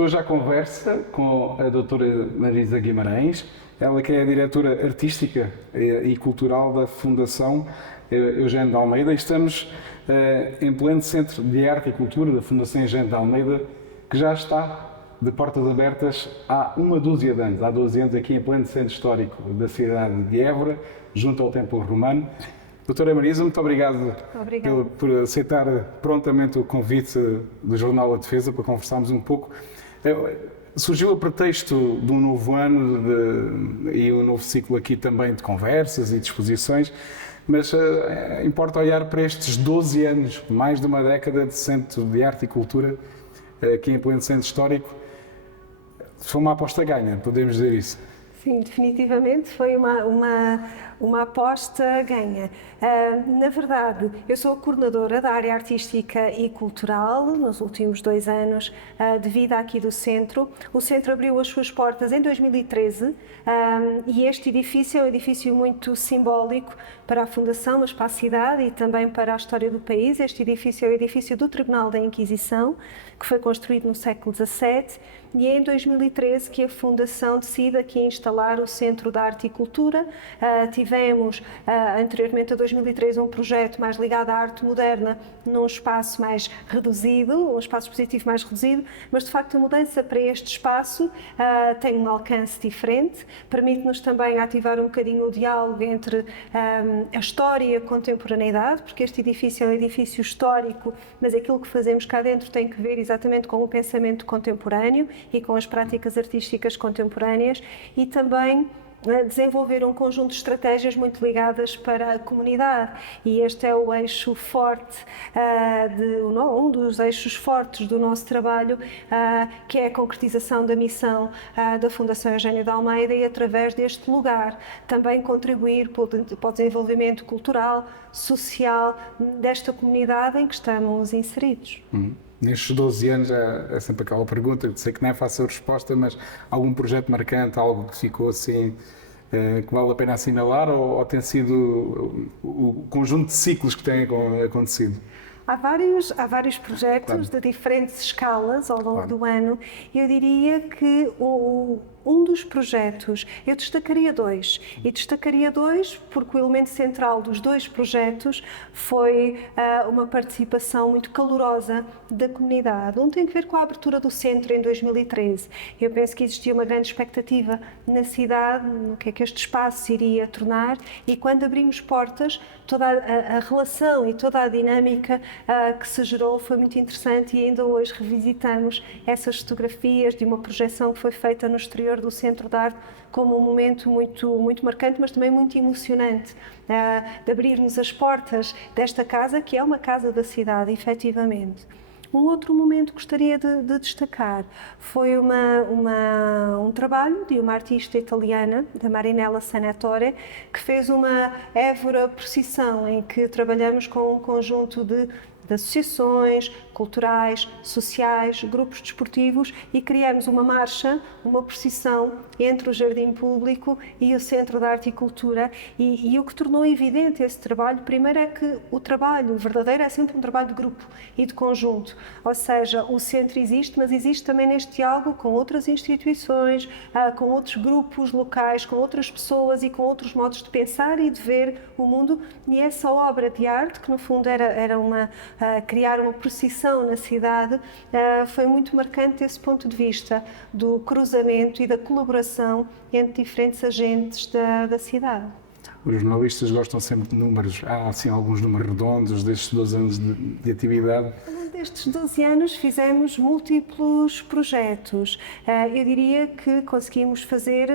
Estou já à conversa com a doutora Marisa Guimarães, ela que é a diretora artística e cultural da Fundação Eugênio de Almeida, e estamos em pleno Centro de Arte e Cultura da Fundação Eugênio de Almeida, que já está de portas abertas há uma dúzia de anos, há 12 anos, aqui em pleno centro histórico da cidade de Évora, junto ao Templo Romano. Doutora Marisa, muito obrigado por aceitar prontamente o convite do Jornal A Defesa para conversarmos um pouco. Surgiu a pretexto de um novo ano e um novo ciclo aqui também de conversas e de exposições, mas importa olhar para estes 12 anos, mais de uma década de Centro de Arte e Cultura aqui em pleno centro histórico. Foi uma aposta ganha, podemos dizer isso? Sim, definitivamente foi uma aposta ganha. Na verdade, eu sou a coordenadora da área artística e cultural nos últimos 2 anos de vida aqui do centro. O centro abriu as suas portas em 2013 e este edifício é um edifício muito simbólico para a Fundação, mas para a cidade e também para a história do país. Este edifício é o edifício do Tribunal da Inquisição, que foi construído no século XVII, e é em 2013 que a Fundação decide aqui instalar o Centro de Arte e Cultura. Tivemos, anteriormente a 2013, um projeto mais ligado à arte moderna num espaço mais reduzido, um espaço expositivo mais reduzido, mas de facto a mudança para este espaço tem um alcance diferente, permite-nos também ativar um bocadinho o diálogo entre a história e a contemporaneidade, porque este edifício é um edifício histórico, mas aquilo que fazemos cá dentro tem que ver exatamente com o pensamento contemporâneo e com as práticas artísticas contemporâneas, e também desenvolver um conjunto de estratégias muito ligadas para a comunidade, e este é o eixo forte, um dos eixos fortes do nosso trabalho, que é a concretização da missão da Fundação Eugênio de Almeida, e através deste lugar também contribuir para o desenvolvimento cultural, social desta comunidade em que estamos inseridos. Nestes 12 anos é sempre aquela pergunta, sei que não é fácil a resposta, mas algum projeto marcante, algo que ficou assim, que vale a pena assinalar, ou tem sido o conjunto de ciclos que têm acontecido? Há vários projetos de diferentes escalas ao longo do ano. Eu diria que um dos projetos, eu destacaria dois porque o elemento central dos 2 projetos foi uma participação muito calorosa da comunidade. Um tem a ver com a abertura do centro em 2013. Eu penso que existia uma grande expectativa na cidade, no que é que este espaço se iria tornar, e quando abrimos portas, toda a relação e toda a dinâmica que se gerou foi muito interessante, e ainda hoje revisitamos essas fotografias de uma projeção que foi feita no exterior do Centro de Arte como um momento muito marcante, mas também muito emocionante, de abrirmos as portas desta casa, que é uma casa da cidade, efetivamente. Um outro momento que gostaria de destacar foi um trabalho de uma artista italiana, da Marinella Sanatore, que fez uma Évora procissão, em que trabalhamos com um conjunto de associações culturais, sociais, grupos desportivos, e criamos uma marcha, uma procissão entre o Jardim Público e o Centro de Arte e Cultura, e o que tornou evidente esse trabalho, primeiro, é que o trabalho verdadeiro é sempre um trabalho de grupo e de conjunto, ou seja, o centro existe, mas existe também neste diálogo com outras instituições, com outros grupos locais, com outras pessoas e com outros modos de pensar e de ver o mundo, e essa obra de arte, que no fundo era criar uma procissão na cidade, foi muito marcante desse ponto de vista do cruzamento e da colaboração entre diferentes agentes da cidade. Os jornalistas gostam sempre de números. Há assim alguns números redondos destes 12 anos de atividade? Destes 12 anos fizemos múltiplos projetos. Eu diria que conseguimos fazer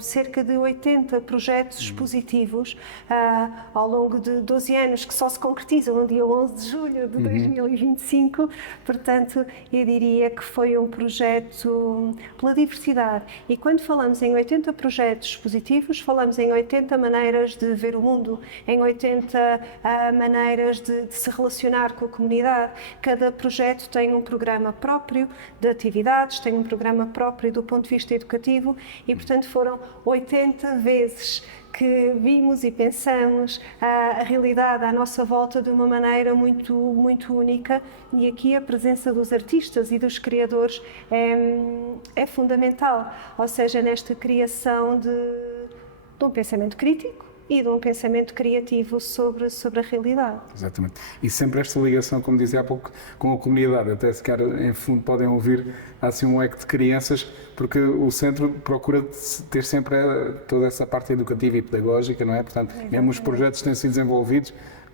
cerca de 80 projetos expositivos ao longo de 12 anos, que só se concretizam no dia 11 de julho de 2025. Portanto, eu diria que foi um projeto pela diversidade. E quando falamos em 80 projetos expositivos, falamos em 80 maneiras de ver o mundo, em 80 maneiras de se relacionar com a comunidade, cada projeto tem um programa próprio de atividades, tem um programa próprio do ponto de vista educativo e, portanto, foram 80 vezes que vimos e pensamos a realidade à nossa volta de uma maneira muito, muito única, e aqui a presença dos artistas e dos criadores é fundamental, ou seja, nesta criação de um pensamento crítico e de um pensamento criativo sobre a realidade. Exatamente. E sempre esta ligação, como dizia há pouco, com a comunidade. Até se calhar, em fundo, podem ouvir assim um leque de crianças, porque o centro procura ter sempre toda essa parte educativa e pedagógica, não é? Portanto, mesmo os projetos têm sido desenvolvidos.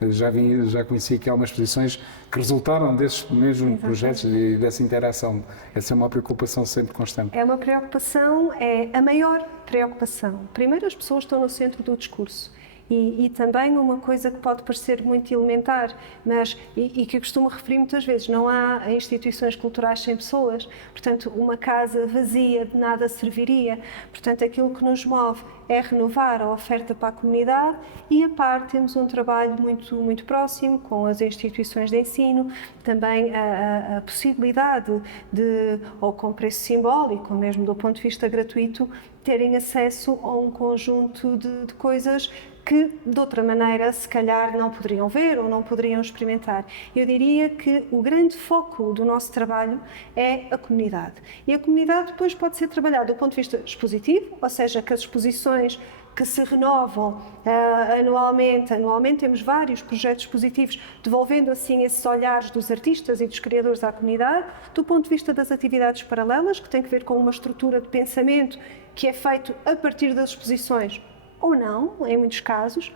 Já conheci aqui algumas exposições que resultaram desses mesmos projetos e dessa interação. Essa é uma preocupação sempre constante. É uma preocupação, é a maior preocupação. Primeiro, as pessoas estão no centro do discurso. E também uma coisa que pode parecer muito elementar, mas e que eu costumo referir muitas vezes, não há instituições culturais sem pessoas, portanto, uma casa vazia de nada serviria. Portanto, aquilo que nos move é renovar a oferta para a comunidade e, a par, temos um trabalho muito, muito próximo com as instituições de ensino, também a possibilidade de, ou com preço simbólico, ou mesmo do ponto de vista gratuito, terem acesso a um conjunto de coisas que, de outra maneira, se calhar não poderiam ver ou não poderiam experimentar. Eu diria que o grande foco do nosso trabalho é a comunidade. E a comunidade depois pode ser trabalhada do ponto de vista expositivo, ou seja, que as exposições que se renovam anualmente temos vários projetos expositivos, devolvendo assim esses olhares dos artistas e dos criadores à comunidade, do ponto de vista das atividades paralelas, que tem que ver com uma estrutura de pensamento que é feito a partir das exposições, ou não, em muitos casos.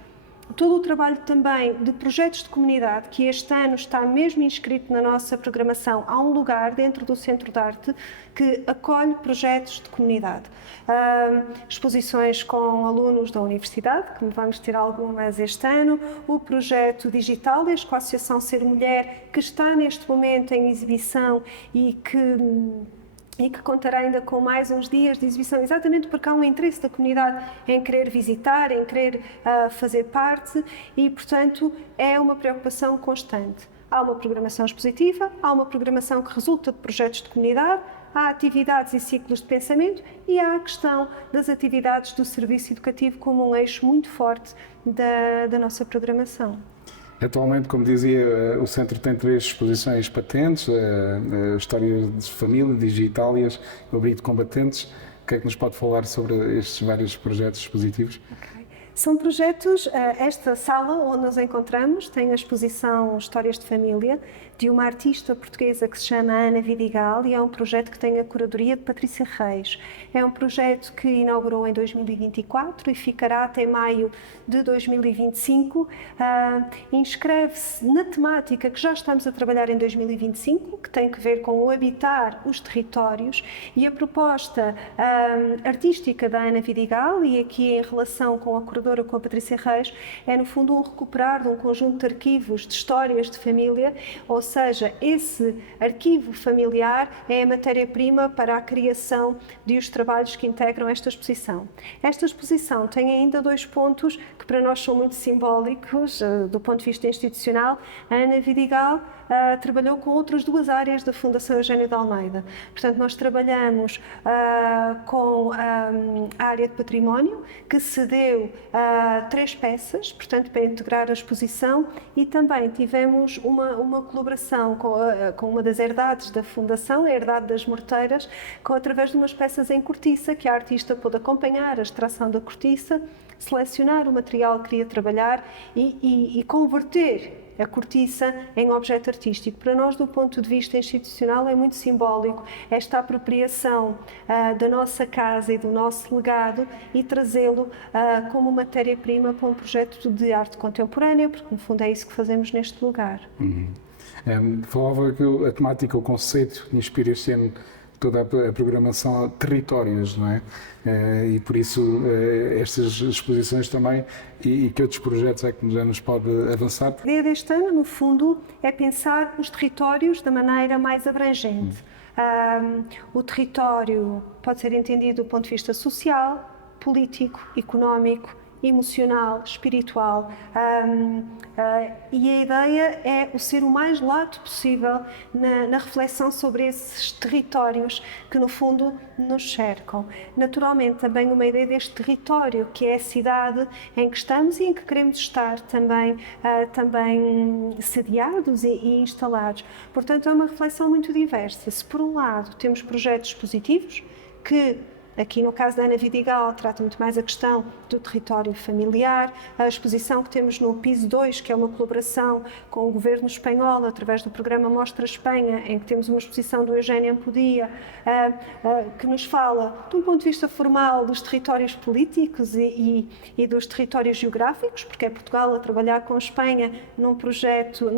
Todo o trabalho também de projetos de comunidade, que este ano está mesmo inscrito na nossa programação. Há um lugar dentro do Centro de Arte que acolhe projetos de comunidade. Exposições com alunos da universidade, que vamos ter algumas este ano. O projeto Digitálias, com a Associação Ser Mulher, que está neste momento em exibição e que contará ainda com mais uns dias de exibição, exatamente porque há um interesse da comunidade em querer visitar, em querer fazer parte e, portanto, é uma preocupação constante. Há uma programação expositiva, há uma programação que resulta de projetos de comunidade, há atividades e ciclos de pensamento e há a questão das atividades do serviço educativo como um eixo muito forte da nossa programação. Atualmente, como dizia, o Centro tem 3 exposições patentes, a História de Família, Digitálias, o Abrigo de Combatentes. O que é que nos pode falar sobre estes vários projetos expositivos? Okay. São projetos, esta sala onde nos encontramos tem a exposição Histórias de Família, de uma artista portuguesa que se chama Ana Vidigal, e é um projeto que tem a curadoria de Patrícia Reis. É um projeto que inaugurou em 2024 e ficará até maio de 2025. Inscreve-se na temática que já estamos a trabalhar em 2025, que tem que ver com o habitar os territórios, e a proposta artística da Ana Vidigal, e aqui em relação com a curadora com a Patrícia Reis, é no fundo um recuperar de um conjunto de arquivos de histórias de família, ou seja, esse arquivo familiar é a matéria-prima para a criação de os trabalhos que integram esta exposição. Esta exposição tem ainda 2 pontos que para nós são muito simbólicos do ponto de vista institucional. A Ana Vidigal trabalhou com outras 2 áreas da Fundação Eugénio de Almeida. Portanto, nós trabalhamos com a área de património, que cedeu 3 peças, portanto, para integrar a exposição, e também tivemos uma colaboração com uma das herdades da Fundação, a Herdade das Morteiras, através de umas peças em cortiça, que a artista pôde acompanhar a extração da cortiça, selecionar o material que queria trabalhar e converter a cortiça em objeto artístico. Para nós, do ponto de vista institucional, é muito simbólico esta apropriação da nossa casa e do nosso legado e trazê-lo como matéria-prima para um projeto de arte contemporânea, porque no fundo é isso que fazemos neste lugar. Falava que a temática, o conceito, inspira este ano toda a programação a territórios, não é? E por isso estas exposições também e que outros projetos é que já nos pode avançar? A ideia deste ano, no fundo, é pensar os territórios da maneira mais abrangente. O território pode ser entendido do ponto de vista social, político, económico emocional, espiritual, e a ideia é o ser o mais lato possível na reflexão sobre esses territórios que no fundo nos cercam. Naturalmente também uma ideia deste território que é a cidade em que estamos e em que queremos estar também sediados e instalados. Portanto é uma reflexão muito diversa. Se por um lado temos projetos positivos que aqui no caso da Ana Vidigal trata muito mais a questão do território familiar, a exposição que temos no piso 2, que é uma colaboração com o governo espanhol através do programa Mostra Espanha, em que temos uma exposição do Eugénio Ampudia, que nos fala de um ponto de vista formal dos territórios políticos e dos territórios geográficos, porque é Portugal a trabalhar com a Espanha num projeto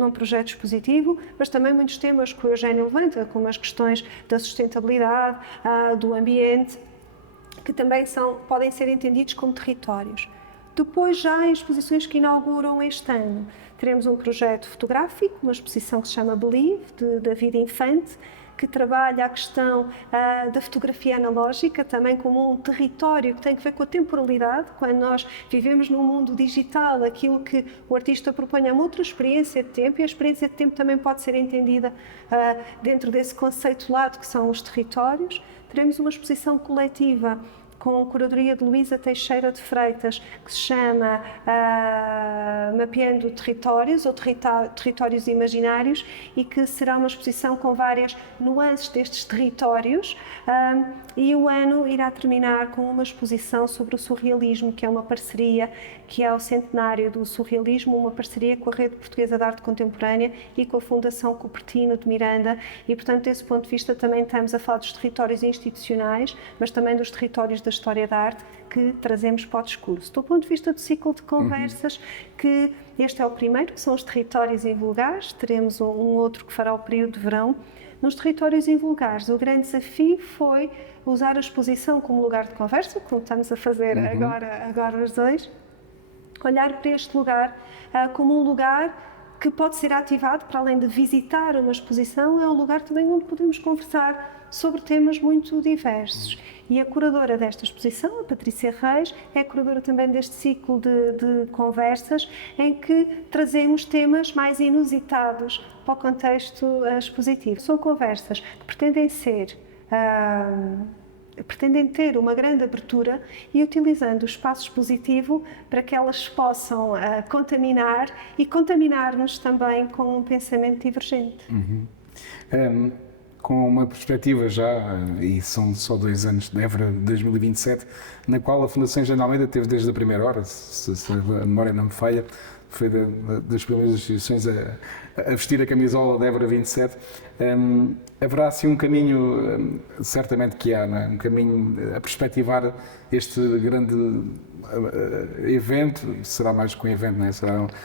expositivo, mas também muitos temas que o Eugénio levanta, como as questões da sustentabilidade, do ambiente, que também podem ser entendidos como territórios. Depois, já em exposições que inauguram este ano, teremos um projeto fotográfico, uma exposição que se chama Believe, de David Infante, que trabalha a questão da fotografia analógica, também como um território que tem que ver com a temporalidade. Quando nós vivemos num mundo digital, aquilo que o artista propõe é uma outra experiência de tempo, e a experiência de tempo também pode ser entendida dentro desse conceito lado que são os territórios. Teremos uma exposição coletiva com a curadoria de Luísa Teixeira de Freitas, que se chama Mapeando Territórios, ou Territórios Imaginários, e que será uma exposição com várias nuances destes territórios, e o ano irá terminar com uma exposição sobre o surrealismo, que é uma parceria, que é o centenário do surrealismo, uma parceria com a Rede Portuguesa de Arte Contemporânea e com a Fundação Cupertino de Miranda, e portanto desse ponto de vista também estamos a falar dos territórios institucionais, mas também dos territórios da história da arte que trazemos para o discurso. Do ponto de vista do ciclo de conversas, que este é o primeiro, que são os territórios invulgares, teremos um outro que fará o período de verão. Nos territórios invulgares, o grande desafio foi usar a exposição como lugar de conversa, como estamos a fazer agora os dois, olhar para este lugar como um lugar que pode ser ativado, para além de visitar uma exposição, é um lugar também onde podemos conversar sobre temas muito diversos. E a curadora desta exposição, a Patrícia Reis, é a curadora também deste ciclo de conversas, em que trazemos temas mais inusitados para o contexto expositivo. São conversas que pretendem ter uma grande abertura e utilizando o espaço expositivo para que elas possam contaminar e contaminar-nos também com um pensamento divergente. Com uma perspectiva já, e são só 2 anos de Évora 2027, na qual a Fundação Eugénio de Almeida teve desde a primeira hora, se a memória não me falha, foi das primeiras instituições a vestir a camisola da Évora 27. Haverá assim um caminho, certamente que há, não é? Um caminho a perspectivar este grande evento, será mais que um evento, não é?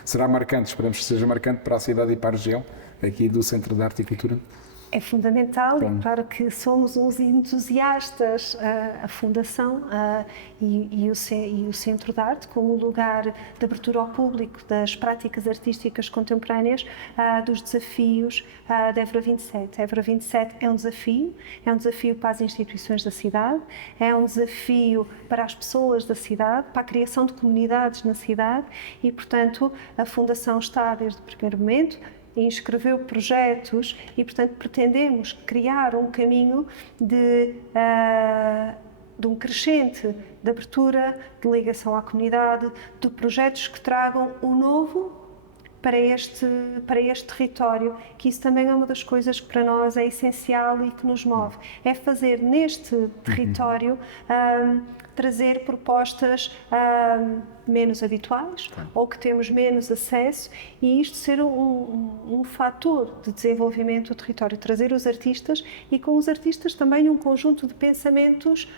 Será marcante, esperamos que seja marcante para a cidade e para a região, aqui do Centro de Arte e Cultura. É fundamental, e claro que somos uns entusiastas, a Fundação e o Centro de Arte, como lugar de abertura ao público das práticas artísticas contemporâneas, dos desafios da Évora 27. A Évora 27 é um desafio para as instituições da cidade, é um desafio para as pessoas da cidade, para a criação de comunidades na cidade, e, portanto, a Fundação está, desde o primeiro momento, inscreveu projetos e, portanto, pretendemos criar um caminho de um crescente de abertura, de ligação à comunidade, de projetos que tragam o novo para este território, que isso também é uma das coisas que para nós é essencial e que nos move. É fazer neste território trazer propostas menos habituais, ou que temos menos acesso, e isto ser um fator de desenvolvimento do território, trazer os artistas, e com os artistas também um conjunto de pensamentos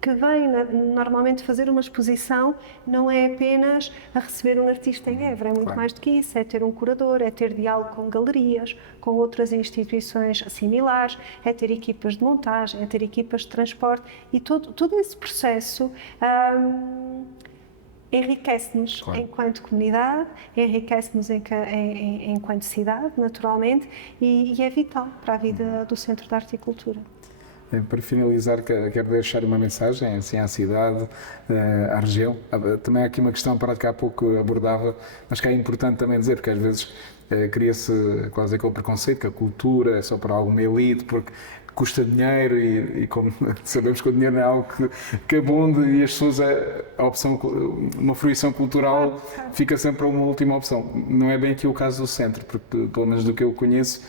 que vem normalmente fazer uma exposição. Não é apenas a receber um artista em Évora, é muito mais do que isso, é ter um curador, é ter diálogo com galerias, com outras instituições similares, é ter equipas de montagem, é ter equipas de transporte, e todo esse processo enriquece-nos enquanto comunidade, enriquece-nos enquanto cidade, naturalmente, e é vital para a vida do Centro de Arte e Cultura. Para finalizar, quero deixar uma mensagem assim, à cidade, à região. Também há aqui uma questão para que há pouco abordava, mas que é importante também dizer, porque às vezes cria-se quase aquele preconceito que a cultura é só para alguma elite, porque custa dinheiro e como sabemos que o dinheiro é algo que abunde e as pessoas, a opção, uma fruição cultural fica sempre uma última opção. Não é bem aqui o caso do centro, porque pelo menos do que eu conheço,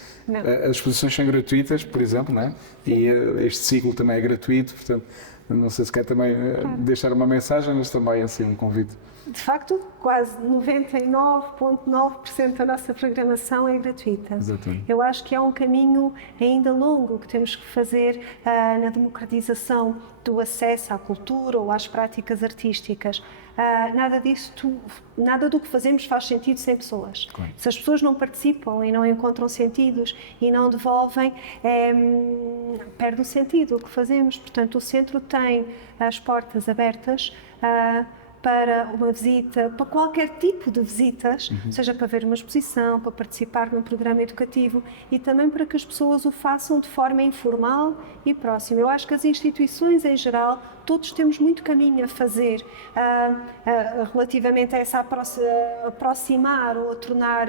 as exposições são gratuitas, por exemplo, não é? E este ciclo também é gratuito, portanto, não sei se quer também deixar uma mensagem, mas também assim um convite. De facto, quase 99,9% da nossa programação é gratuita. Exatamente. Eu acho que é um caminho ainda longo que temos que fazer na democratização do acesso à cultura ou às práticas artísticas. Nada do que fazemos faz sentido sem pessoas. Claro. Se as pessoas não participam e não encontram sentidos e não devolvem, perde o sentido o que fazemos. Portanto, o centro tem as portas abertas para uma visita, para qualquer tipo de visitas, seja para ver uma exposição, para participar num programa educativo e também para que as pessoas o façam de forma informal e próxima. Eu acho que as instituições em geral, todos temos muito caminho a fazer relativamente a essa aproximar ou a tornar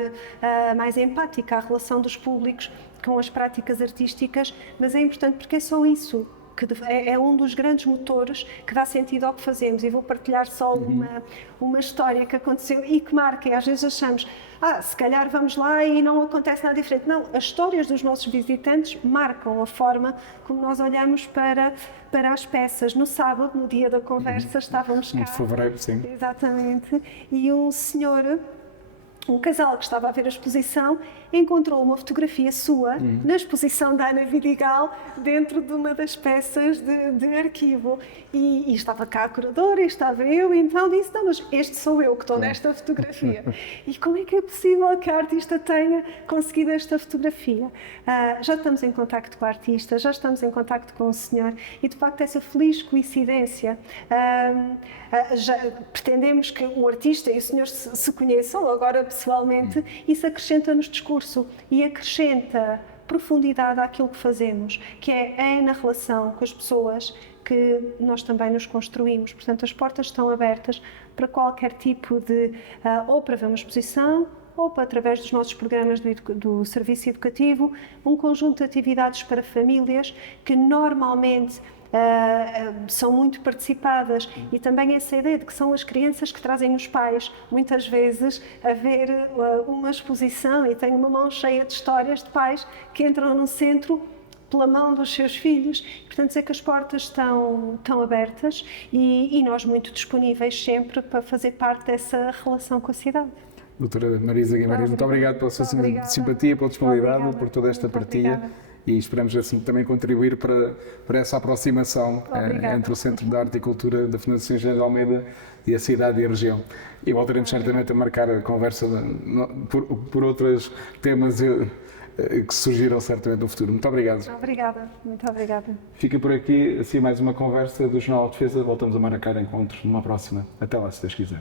mais empática a relação dos públicos com as práticas artísticas, mas é importante porque é só isso que é um dos grandes motores que dá sentido ao que fazemos. E vou partilhar só uma história que aconteceu e que marca. E às vezes achamos, se calhar vamos lá e não acontece nada diferente. Não, as histórias dos nossos visitantes marcam a forma como nós olhamos para as peças. No sábado, no dia da conversa, estávamos cá. De fevereiro, sim. Exatamente. E um casal que estava a ver a exposição encontrou uma fotografia sua na exposição da Ana Vidigal dentro de uma das peças de arquivo e estava cá a curadora e estava eu, então disse, não, mas este sou eu que estou nesta fotografia. E como é que é possível que a artista tenha conseguido esta fotografia? Já estamos em contacto com a artista, já estamos em contacto com o senhor e de facto essa feliz coincidência, já pretendemos que o artista e o senhor se conheçam agora pessoalmente, isso acrescenta-nos discurso e acrescenta profundidade àquilo que fazemos, que é na relação com as pessoas que nós também nos construímos. Portanto, as portas estão abertas para qualquer tipo de, ou para ver uma exposição, ou para, através dos nossos programas do serviço educativo, um conjunto de atividades para famílias que normalmente são muito participadas e também essa ideia de que são as crianças que trazem os pais, muitas vezes, a ver uma exposição e têm uma mão cheia de histórias de pais que entram no centro pela mão dos seus filhos. Portanto, é que as portas estão abertas e nós muito disponíveis sempre para fazer parte dessa relação com a cidade. Doutora Marisa Guimarães, muito obrigado pela sua simpatia, pela disponibilidade, por toda esta partilha. E esperamos assim também contribuir para essa aproximação entre o Centro de Arte e Cultura da Fundação Engenheiro de Almeida e a cidade e a região. E voltaremos certamente a marcar a conversa por outros temas que surgiram certamente no futuro. Muito obrigado. Obrigada, muito obrigada. Fica por aqui assim mais uma conversa do Jornal de Defesa. Voltamos a marcar encontros numa próxima. Até lá, se Deus quiser.